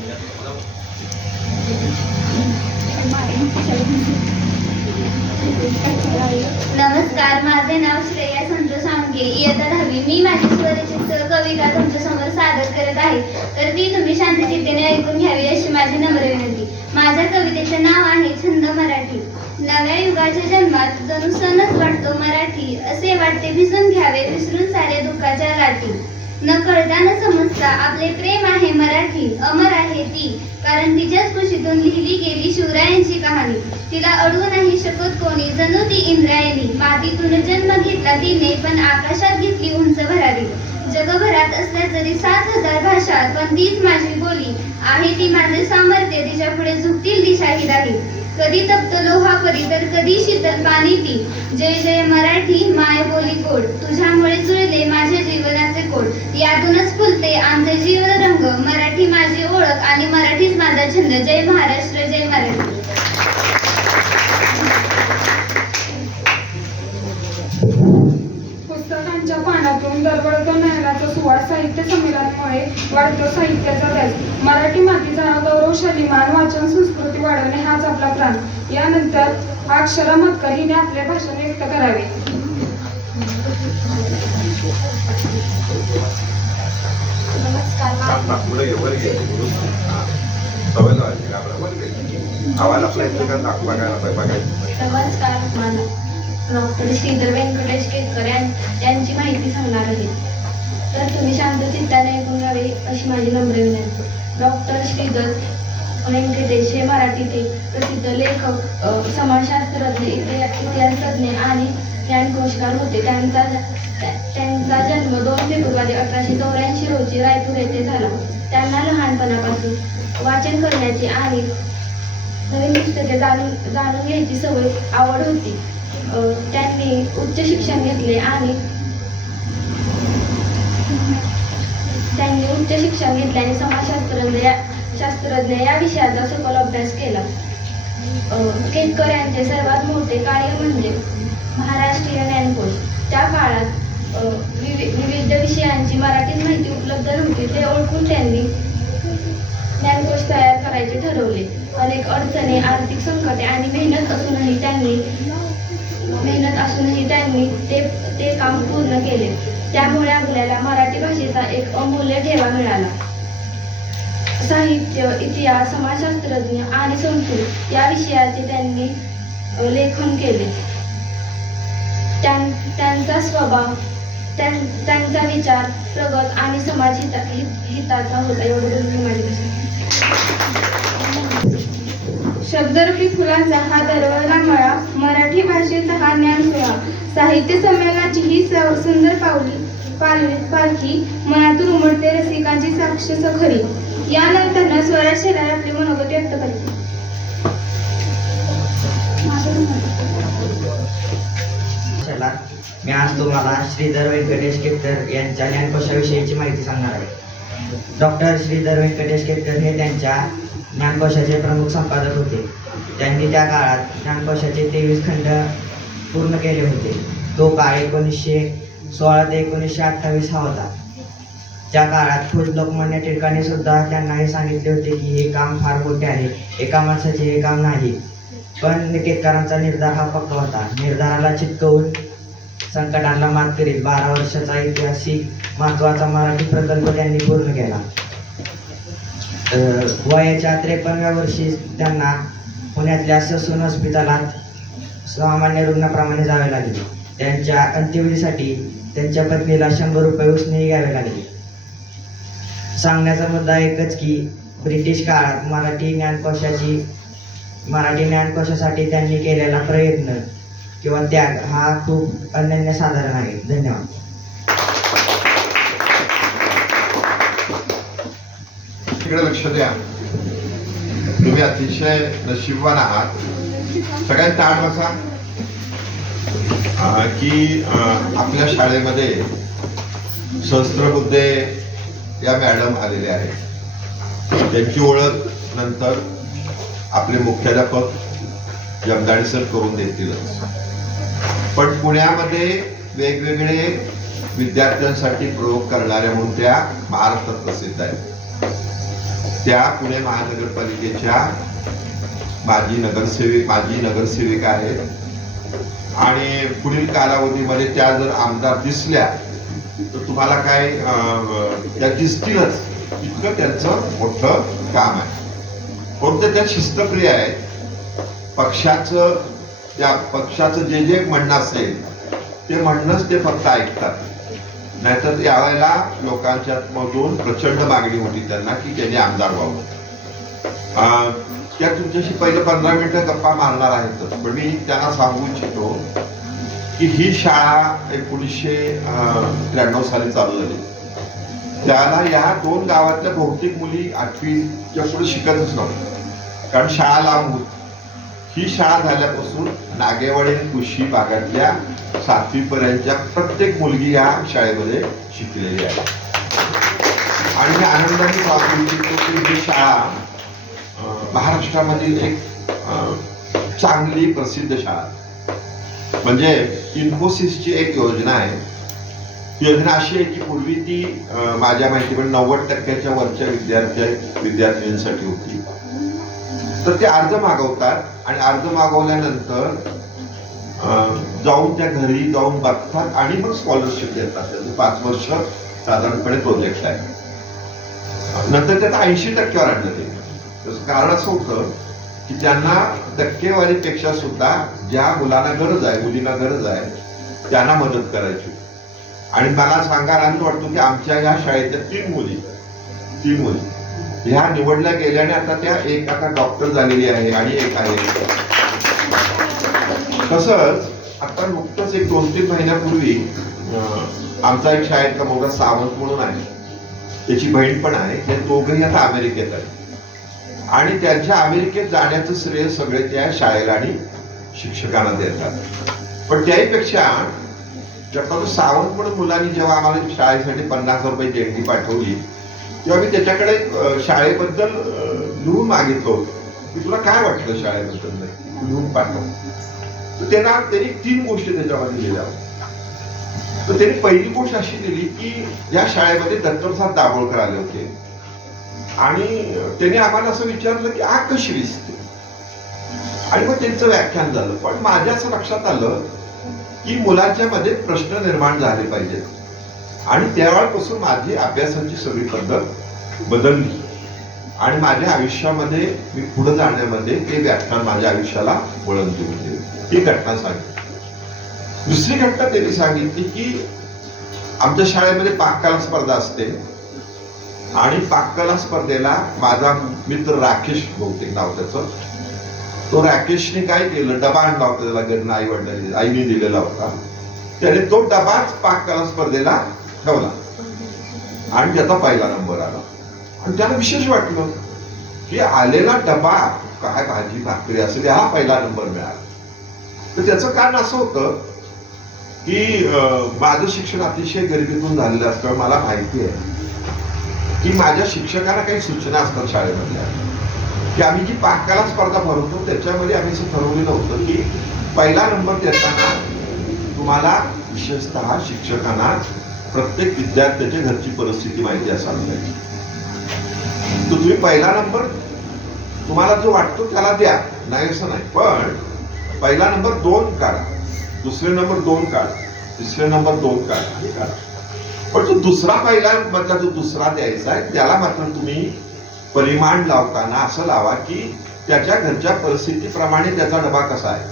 नमस्कार, माझे नाव श्रेया संतोष साळुंखे, इयत्ता 10वी. मी माझी स्वरचित कविता तुमच्यासमोर सादर करत आहे, तर ती तुम्ही शांतचित्तेने ऐकून घ्यावी अशी माझी नम्र विनंती. माझ्या कवितेचे नाव आहे छंद मराठी. नव्या युगाच्या जन्मात जणू सणच वाटतो मराठी, असे वाटते भिजून घ्यावे विसरून सारे दुःखाच्या लाटी. न कळता न समजता आपले प्रेम आहे मराठी, अमर आहे ती, कारण तिच्याच कुशीतून लिहिली गेली शिवरायांची कहाणी. तिला अडवू नाही शकत कोणी, जणू ती इंद्रायणी. मातीतून जन्म घेतला तिने, पण आकाशात घेतली उंच भरारी. जगभरात असल्या तरी 7,000 भाषा, पण तीच माझी बोली आहे. ती माझे सामर्थ्य, तिच्या पुढे झुकतील दिशाही राही. कधी तप्त लोहापरी तर कधी शीतल पाणी ती. जय जय मराठी माय बोली गोड, तुझ्यामुळे जुळले माझ्या जीवनाचे कोड. यातूनच फुलते आमचे जीवन रंग, मराठी माझी ओळख आणि मराठीच माझा छंद. जय महाराष्ट्र, जय मराठी. पुस्तकांच्या पानातून दरवळतो नयनाचा सुवास. साहित्य संमेलनामुळे वाढतो साहित्याचा ध्यास. मराठी मातीचा गौरवशाली मान, वाचन संस्कृती वाढवणे हाच आपला प्राण. यानंतर अक्षरा मतकर हिने आपले भाषण व्यक्त करावे. पुढे वर गेले सवय लावायची आपल्या वर गेली आवाज आपल्या इथे का बघायचं. नमस्कार, मला डॉक्टर श्रीधर व्यंकटेश केतकर यांची माहिती सांगणार आहे, तर तुम्ही शांत चित्ताने ऐकून घ्यावे अशी माझी नम्र विनंती. डॉक्टर श्रीधर व्यंकटेश हे मराठीतील प्रसिद्ध लेखक, समाजशास्त्रज्ञ, इतिहासतज्ञ आणि ज्ञानकोशकार होते. त्यांचा जन्म 2 फेब्रुवारी 1884 रोजी रायपूर येथे झाला. त्यांना लहानपणापासून वाचन करण्याची आणि नवीन पुस्तके जाणून घ्यायची सवय आवड होती. त्यांनी उच्च शिक्षण घेतले आणि आणि समाजशास्त्रज्ञ या विषयाचा सखोल अभ्यास केला. केतकर यांचे सर्वात मोठे कार्य म्हणजे महाराष्ट्रीय ज्ञानकोश. त्या काळात विविध विषयांची मराठीत माहिती उपलब्ध नव्हती. ते ओळखून त्यांनी ज्ञानकोश तयार करायचे ठरवले. अनेक अडचणी, आर्थिक संकटे आणि मेहनत असूनही त्यांनी ते काम पूर्ण केले. त्यामुळे आपल्याला मराठी भाषेचा एक अमूल्य ठेवा मिळाला. साहित्य, इतिहास, समाजशास्त्रज्ञ आणि संस्कृत या विषयाचे त्यांनी लेखन केले. त्यांचा स्वभाव, त्यांचा विचार प्रगत आणि समाज हिताचा होता. एवढं माझी शब्दरूपी फुलांचा हा दरवळला मळा, मराठी भाषेचा हा ज्ञान सोहळा. साहित्य संमेलनाची ही सुंदर पालखी मनातून उमटते रसिकांची साक्ष खरी. यानंतर स्वराज शेलार आपले मनोगत व्यक्त करते. मी आज तुम्हाला श्रीधर व्यंकटेश केतकर यांच्या ज्ञानकोशाविषयीची माहिती सांगणार आहे. डॉक्टर श्रीधर व्यंकटेश केतकर हे त्यांच्या ज्ञानकोशाचे प्रमुख संपादक होते. त्यांनी त्या काळात ज्ञानकोशाचे 23 खंड पूर्ण केले होते. तो काळ 1916 ते 1928 हा होता. त्या काळात खुद लोकमान्य टिळकांनी सुद्धा त्यांना हे सांगितले होते की हे काम फार मोठे आहे, एका माणसाचे हे काम नाही. पण केतकरांचा निर्धार हा पक्का होता. निर्धाराला चिकटवून संकटांना मात करीत 12 वर्षाचा ऐतिहासिक महत्त्वाचा मराठी प्रकल्प त्यांनी पूर्ण केला. वयाच्या 53व्या वर्षी त्यांना पुण्यातल्या ससून हॉस्पिटलात सामान्य रुग्णाप्रमाणे जावे लागले. त्यांच्या अंत्यविधीसाठी त्यांच्या पत्नीला 100 रुपये उसने घ्यावे लागले. सांगण्याचा मुद्दा एकच की ब्रिटिश काळात मराठी ज्ञानकोशासाठी त्यांनी केलेला प्रयत्न किंवा त्याग हा खूप अनन्यसाधारण आहे. धन्यवाद. इकडे लक्ष द्या. तुम्ही अतिशय नशीबवान आहात. सगळ्यांनी ताट बसा की आपल्या शाळेमध्ये सहस्त्रबुद्धे या मॅडम आलेले आहेत. त्यांची ओळख नंतर आपले मुख्याध्यापक जमदाडे सर करून देतीलच. पण पुण्यामध्ये वेगवेगळे विद्यार्थ्यांसाठी प्रयोग करणाऱ्या म्हणून त्या महाराष्ट्रात प्रसिद्ध आहेत. त्या पुणे महानगरपालिकेच्या माजी नगरसेविका आहेत आणि पुढील कालावधीमध्ये त्या जर आमदार दिसल्या तर तुम्हाला काय त्या दिसतीलच, इतकं त्यांचं मोठं काम आहे. कोणत्या त्या शिस्तप्रिय आहेत. पक्षाचं जे जे म्हणणं असेल ते म्हणणंच ते फक्त ऐकतात. नाहीतर यावेळेला लोकांच्या मधून प्रचंड मागणी होती त्यांना की त्यांनी आमदार व्हावं. त्या तुमच्याशी पहिले 15 मिनिटं गप्पा मारणार आहेतच, पण मी त्यांना सांगू इच्छितो की ही शाळा 1993 साली चालू झाली. त्याला या 2 गावातल्या बहुतेक मुली 8वीच्या पुढे शिकतच नव्हत्या, कारण शाळा लांब होती. ही शाळा झाल्यापासून नागेवाडी आणि कृषी भागातल्या 7वी पर्यंतच्या प्रत्येक मुलगी या शाळेमध्ये शिकलेली आहे. आणि मी आनंदाने सांगू इच्छितो की ही शाळा महाराष्ट्रामधील एक चांगली प्रसिद्ध शाळा. म्हणजे इन्फोसिसची एक योजना आहे. योजना अशी आहे की पूर्वी ती माझ्या माहितीप्रमाणे 90% वरच्या विद्यार्थिनींसाठी होती. तर ते अर्ज मागवतात आणि अर्ज मागवल्यानंतर जाऊन त्या घरी जाऊन बघतात आणि मग स्कॉलरशिप देतात. त्याचं 5 वर्ष साधारणपणे प्रोजेक्ट आहे. नंतर त्यात 80%वर आणलं ते. त्याचं कारण असं होतं की त्यांना टक्केवारीपेक्षा सुद्धा ज्या मुलांना गरज आहे, मुलींना गरज आहे, त्यांना मदत करायची. आणि मला सांगायला आनंद वाटतो की आमच्या ह्या शाळेतल्या 3 मुली ह्या निवडल्या गेल्याने आता त्या एक आता डॉक्टर झालेली आहे आणि एक आहे. तसंच आता नुकतंच एक 2-3 महिन्यापूर्वी आमचा एक शाळेतला मुलगा सावंत म्हणून आहे, त्याची बहीण पण आहे. ते दोघंही आता अमेरिकेत आहे आणि त्यांच्या अमेरिकेत जाण्याचं श्रेय सगळे त्या शाळेला आणि शिक्षकांना देतात. पण त्याहीपेक्षा सावंत म्हणून मुलांनी जेव्हा आम्हाला शाळेसाठी 50 रुपये देणगी पाठवली तेव्हा मी त्याच्याकडे शाळेबद्दल लिहून मागितलं होतं की तुला काय वाटलं शाळेबद्दल, लिहून पाठव. तर त्यांनी 3 गोष्टी त्याच्यामध्ये लिहिल्या होत्या. तर त्यांनी पहिली गोष्ट अशी दिली की या शाळेमध्ये दत्तप्रसाद दाभोळकर आले होते आणि त्यांनी आम्हाला असं विचारलं की आग कशी दिसते, आणि मग त्यांचं व्याख्यान झालं. पण माझ्या असं लक्षात आलं की मुलांच्या मध्ये प्रश्न निर्माण झाले पाहिजेत आणि त्यावेळेपासून माझी अभ्यासाची सगळी पद्धत बदलली आणि माझ्या आयुष्यामध्ये मी पुढे जाण्यामध्ये ते व्याख्यान माझ्या आयुष्याला वळण देऊन दिले. ही घटना सांगितली. दुसरी घटना त्यांनी सांगितली की आमच्या शाळेमध्ये पाककला स्पर्धा असते आणि पाककला स्पर्धेला माझा मित्र राकेश, बहुतेक नाव त्याचं, तो राकेशने काय केलं, डबा आणला होता त्याला घरून आईने दिलेला होता. त्याने तो डबाच पाककला स्पर्धेला ठेवला आणि त्याचा पहिला नंबर आला. आणि त्याला विशेष वाटलं की आलेला डबा काय भाजी भाकरी असेल हा पहिला नंबर मिळाला. तर त्याचं कारण असं होतं की माझं शिक्षण अतिशय गरिबीतून झालेलं असल्यामुळे मला माहिती आहे की माझ्या शिक्षकांना काही सूचना असतात शाळेमधल्या की आम्ही जी पाककला स्पर्धा भरवतो त्याच्यामध्ये आम्ही असं ठरवलेलं होतं की पहिला नंबर देताना तुम्हाला विशेषतः शिक्षकांना प्रत्येक विद्यार्थ्याच्या घरची परिस्थिती माहिती असायला पाहिजे. तर तुम्ही पहिला नंबर तुम्हाला जो वाटतो त्याला द्या, नाही असं नाही, पण पहिला नंबर 2 काढा, दुसरे नंबर 2 काढा, तिसरे नंबर 2 काढा. पण जो दुसरा पहिला मधला जो दुसरा द्यायचा आहे त्याला मात्र तुम्ही परिमाण लावताना असं लावा की त्याच्या घरच्या परिस्थितीप्रमाणे त्याचा डबा कसा आहे.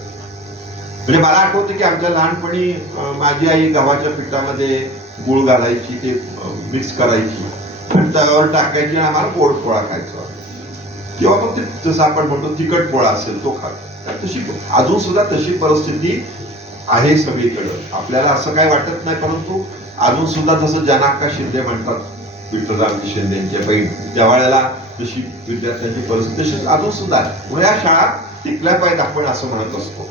म्हणजे मला आठवतं की आमच्या लहानपणी माझी आई गव्हाच्या पिठामध्ये गुळ घालायची, ते मिक्स करायची आणि तव्यावर टाकायची आणि आम्हाला गोड पोळा खायचा किंवा मग ते जसं आपण म्हणतो तिखट पोळा असेल तो खातो. तशी अजून सुद्धा तशी परिस्थिती आहे सगळीकडं. आपल्याला असं काही वाटत नाही, परंतु अजून सुद्धा जसं जनाक्का शिंदे म्हणतात विठ्ठलरामजी शिंदेच्या बहीण, त्यावेळेला जशी विद्यार्थ्यांची परिस्थिती तशीच अजून सुद्धा आहे. या शाळा टिकल्या पाहिजेत आपण असं म्हणत असतो.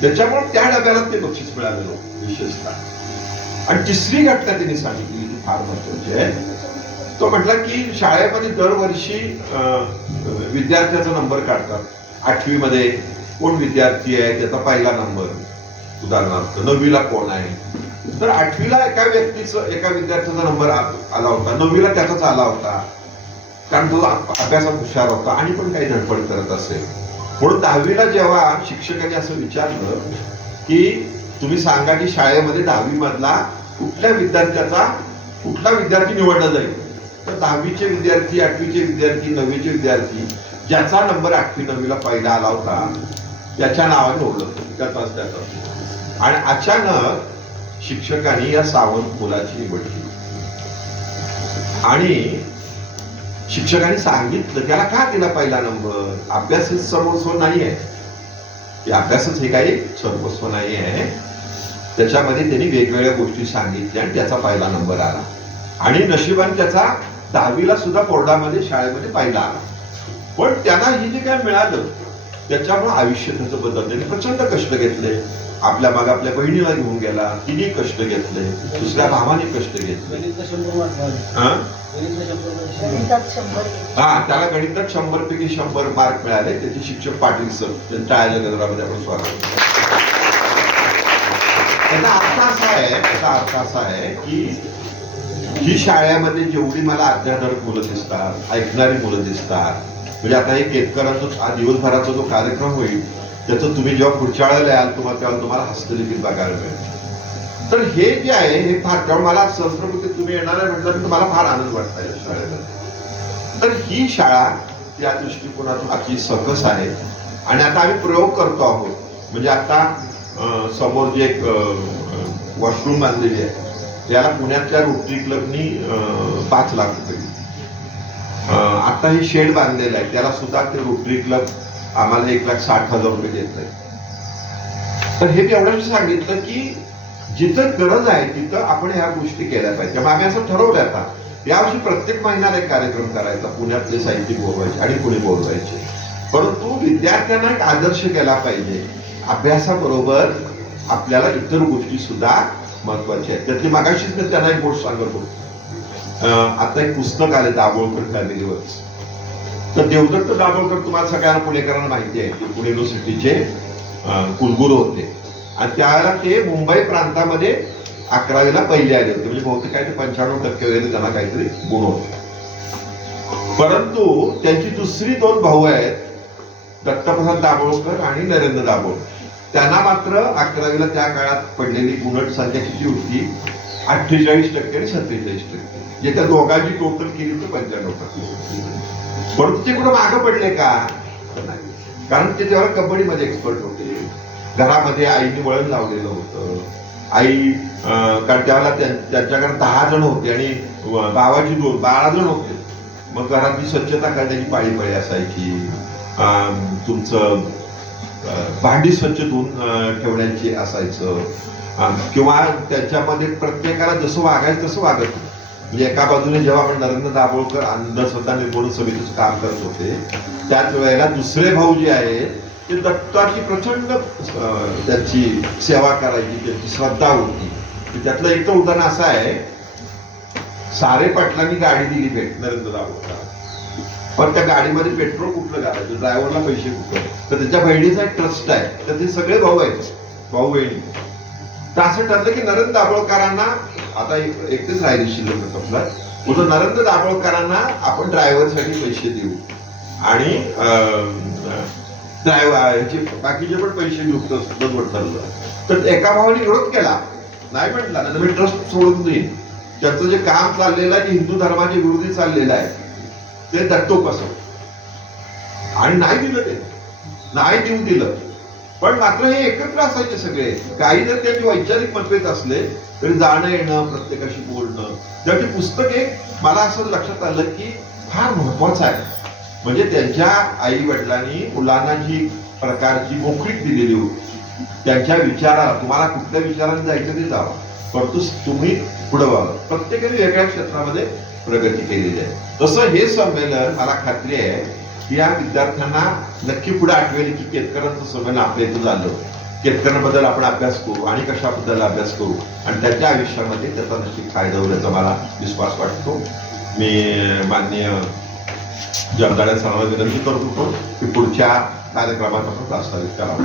त्याच्यामुळे त्या डब्याला ते बक्षीस मिळालेलं विशेषतः. आणि तिसरी घटना त्यांनी सांगितली ती फार महत्वाची आहे. तो म्हटला की शाळेमध्ये दरवर्षी विद्यार्थ्याचा नंबर काढतात. 8वी मध्ये कोण विद्यार्थी आहे त्याचा पहिला नंबर, उदाहरणार्थ 9वीला कोण आहे, तर 8वीला एका विद्यार्थ्याचा नंबर आला होता, 9वीला त्याचाच आला होता, कारण तो अभ्यासात हुशार होता आणि पण काही धडपड करत असेल. म्हणून 10वीला जेव्हा शिक्षकांनी असं विचारलं की तुम्ही सांगा की शाळेमध्ये 10वी मधला कुठल्या विद्यार्थ्याचा कुठला विद्यार्थी निवडला जाईल, तर 10वीचे विद्यार्थी, 8वीचे विद्यार्थी, 9वीचे विद्यार्थी ज्याचा नंबर 8वी 9वीला पहिला आला होता त्याच्या नावाने ओळखलं त्याचा. आणि अचानक शिक्षकांनी या सावंत मुलाची निवड केली आणि शिक्षकांनी सांगितलं त्याला का दिला पहिला नंबर. अभ्यास सर्वस्व नाही आहे, अभ्यासच हे काही सर्वस्व नाही आहे. त्याच्यामध्ये त्यांनी वेगवेगळ्या गोष्टी सांगितल्या आणि त्याचा पहिला नंबर आला. आणि नशिबाने त्याचा 10वीला सुद्धा बोर्डामध्ये शाळेमध्ये पहिला आला. पण त्यांना हे जे काय मिळालं त्याच्यामुळे आयुष्य त्याचं बदललं. त्यांनी प्रचंड कष्ट घेतले. आपल्या मागे आपल्या बहिणीला घेऊन गेला, तिने कष्ट घेतले, दुसऱ्या भावाने कष्ट घेतले. त्याला गणितात 100 पैकी 100 मार्क मिळाले. त्याचे शिक्षक पाटील सर त्यांच्या टाळ्याच्या आपण स्वागत. त्याचा अर्थ असा आहे की ही शाळेमध्ये जेवढी मला अध्याधक मुलं दिसतात, ऐकणारी मुलं दिसतात, म्हणजे आता हे केतकरांचा दिवसभराचा जो कार्यक्रम होईल त्याचं तुम्ही जेव्हा पुढच्या वेळेला याल तुम्हाला हस्तलिखित बघायला मिळेल. तर हे जे आहे हे फार, त्यामुळे मला सहस्त्रकृतीत तुम्ही येणार आहे म्हटलं तर मला फार आनंद वाटतो या शाळेमध्ये. तर ही शाळा त्या दृष्टिकोनातून अति सकस आहे. आणि आता आम्ही प्रयोग करतो आहोत. म्हणजे आता समोर जे एक वॉशरूम बांधलेली आहे त्याला पुण्यातल्या रोटरी क्लबनी 5 लाख रुपये. आता हे शेड बांधलेलं आहे त्याला सुद्धा ते रोटरी क्लब आम्हाला 1,60,000 रुपये देत नाही. तर हे एवढंच सांगितलं की जिथं गरज आहे तिथं आपण ह्या गोष्टी केल्या पाहिजे. त्यामुळे आम्ही असं ठरवलं आता यावर्षी प्रत्येक महिन्याला एक कार्यक्रम करायचा, पुण्यातले साहित्यिक बोलवायचे आणि पुणे बोलवायचे. परंतु विद्यार्थ्यांना एक आदर्श केला पाहिजे. अभ्यासाबरोबर आपल्याला इतर गोष्टी सुद्धा महत्वाच्या आहेत. त्यातली मागाशीच मी त्यांना एक गोष्ट सांगत होतो. आता एक पुस्तक आले दाभोळकर फॅमिलीवर. तर देवदत्त दाभोळकर तुम्हाला सगळ्यांना पुणेकरांना माहिती आहे की पुणे युनिव्हर्सिटीचे कुलगुरू होते. आणि त्यावेळेला ते मुंबई प्रांतामध्ये 11वीला पहिले आले होते. म्हणजे बहुतेक काय ते 95% वगैरे त्यांना काहीतरी गुण होते. परंतु त्यांची दुसरी 2 भाऊ आहेत, दत्तप्रसाद दाभोळकर आणि नरेंद्र दाभोळकर. त्यांना मात्र 11वीला त्या काळात पडलेली गुणट संख्या किती होती, 48% आणि 47%. जे त्या दोघांची टोटल केली तर 95%. परंतु ते कुठं मागं पडले का, कारण ते तेव्हा कबड्डीमध्ये एक्सपर्ट होते. घरामध्ये आईने वळण लावलेलं होतं. आई कारण त्यावेळेला त्यांच्याकडे 10 जण होते आणि भावाची 12 जण होते. मग घरातली स्वच्छता करण्याची पाळी असायची. तुमचं भांडी स्वच्छ धुवून ठेवण्याची असायचं. किंवा त्याच्यामध्ये प्रत्येकाला जसं वागायचं तसं वागत. म्हणजे एका बाजूने जेव्हा आपण नरेंद्र दाभोळकर अंधश्रद्धा निर्मूलन समितीचं काम करत होते त्याच वेळेला दुसरे भाऊ जे आहेत ते दत्ताची प्रचंड त्यांची सेवा करायची, त्यांची श्रद्धा होती. त्यातलं एक तर उदाहरण असं आहे, सारे पाटलांनी गाडी दिली भेट नरेंद्र दाभोळकर. पण त्या गाडीमध्ये पेट्रोल कुठलं घालायचं, ड्रायव्हरला पैसे कुठले. तर त्याच्या बहिणीचा एक ट्रस्ट आहे, तर ते सगळे भाऊ आहेत, भाऊ बहिणी. तर असं ठरलं की नरेंद्र दाभोळकरांना आता एकटेच राहिली शिल्लक आपला, म्हणून नरेंद्र दाभोळकरांना आपण ड्रायव्हरसाठी पैसे देऊ आणि बाकीचे पण पैसे घेऊ ठरलं. तर एका भावाने विरोध केला, नाही म्हटला ना मी ट्रस्ट सोडून देईन. त्याचं जे काम चाललेलं आहे, जे हिंदू धर्माच्या विरोधी चाललेलं आहे ते दत्तोपासन, आणि नाही दिलं, ते नाही देऊ दिलं. पण मात्र हे एकत्र असायचे सगळे. काही जर त्यांचे वैचारिक मतभेद असले तरी जाणं येणं, प्रत्येकाशी बोलणं. त्याची पुस्तक एक मला असं लक्षात आलं की फार महत्वाचं आहे. म्हणजे त्यांच्या आई वडिलांनी मुलांना जी प्रकारची मोकळीक दिलेली होती, त्यांच्या विचाराला, तुम्हाला कुठल्या विचाराने जायचं ते जावं, परंतु तुम्ही पुढे व्हावं. प्रत्येकाने वेगळ्या क्षेत्रामध्ये प्रगती केलेली आहे. तसं हे संमेलन मला खात्री आहे की या विद्यार्थ्यांना नक्की पुढे आठवेल की केतकरांचं संमेलन आपल्या इथं झालं, केतकरांबद्दल आपण अभ्यास करू आणि कशाबद्दल अभ्यास करू आणि त्याच्या आयुष्यामध्ये त्याचा नक्की फायदा होईल याचा मला विश्वास वाटतो. मी माननीय जगदाळे सरांना विनंती करतो की पुढच्या कार्यक्रमात आपण प्रास्ताविक करावं.